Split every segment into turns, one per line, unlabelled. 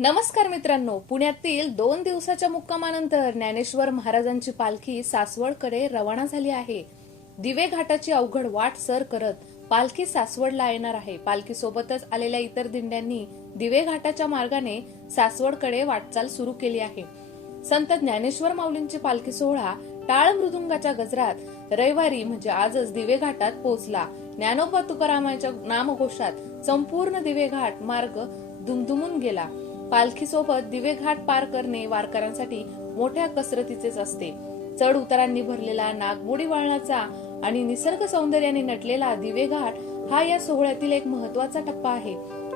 नमस्कार मित्रांनो पुण्यातील दोन दिवसाच्या मुक्कामानंतर ज्ञानेश्वर महाराजांची पालखी सासवडकडे रवाना झाली आहे. दिवे घाटाची अवघड वाट सर करत पालखी सासवडला येणार आहे. पालखी सोबतच आलेल्या इतर दिंड्यांनी दिवे घाटाच्या मार्गाने सासवडकडे वाटचाल सुरू केली आहे. संत ज्ञानेश्वर माऊलींची पालखी सोहळा टाळ मृदुंगाच्या गजरात रविवारी म्हणजे आजच दिवे घाटात पोहोचला. ज्ञानोबा तुकारामाच्या नामघोषात संपूर्ण दिवे घाट मार्ग दुमदुमून गेला. पालखीसोबत दिवे घाट पार करणे वारकऱ्यांसाठी मोठ्या कसरतीचेच असते. चढ उतारांनी भरलेला नागमोडी वळणाचा आणि निसर्ग सौंदर्याने नटलेला दिवे घाट हा या सोहळ्यातील एक महत्त्वाचा टप्पा आहे.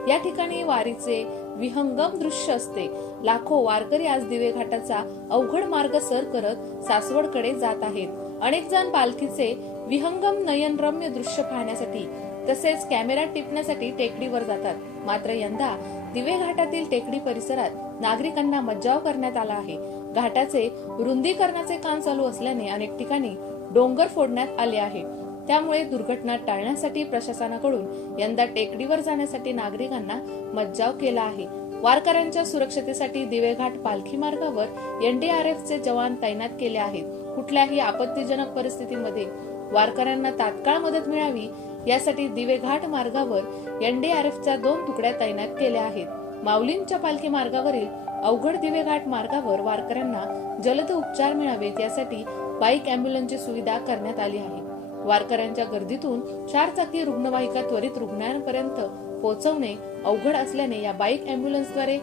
या ठिकाणी वारीचे विहंगम दृश्य असते. लाखो वारकरी आज दिवे घाटाचा अवघड मार्ग सर करत सासवडकडे जात आहेत. अनेक जण पालखीचे विहंगम नयनरम्य दृश्य पाहण्यासाठी तसेच कॅमेरा टिपण्यासाठी टेकडीवर जातात. मात्र यंदा दिवे घाटातील टेकडी परिसरात नागरिकांना मज्जाव करण्यात आला आहे. घाटाचे रुंदीकरणाचे काम चालू असल्याने अनेक ठिकाणी डोंगर फोडण्यात आले आहे. त्यामुळे दुर्घटना टाळण्यासाठी प्रशासनाकडून यंदा टेकडीवर जाण्यासाठी नागरिकांना मज्जाव केला आहे. वारकऱ्यांच्या सुरक्षतेसाठी दिवेघाट पालखी मार्गावर एनडीआरएफचे जवान तैनात केले आहेत. कुठल्याही आपत्तीजनक परिस्थितीमध्ये वारकऱ्यांना तात्काळ मदत मिळावी यासाठी दिवेघाट मार्गावर एनडीआरएफच्या दोन तुकड्या तैनात केल्या आहेत. माऊलींच्या पालखी मार्गावरील अवघड दिवेघाट मार्गावर वारकऱ्यांना जलद उपचार मिळावेत यासाठी बाईक अँब्युलन्सची सुविधा करण्यात आली आहे. वारकऱ्यांच्या गर्दीतून चार चाकी रुग्णवाहिका त्वरित रुग्णांपर्यंत पोहोचवणे अवघड असल्याने या बाईक अँब्युलन्सद्वारे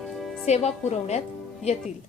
सेवा पुरवण्यात येतील.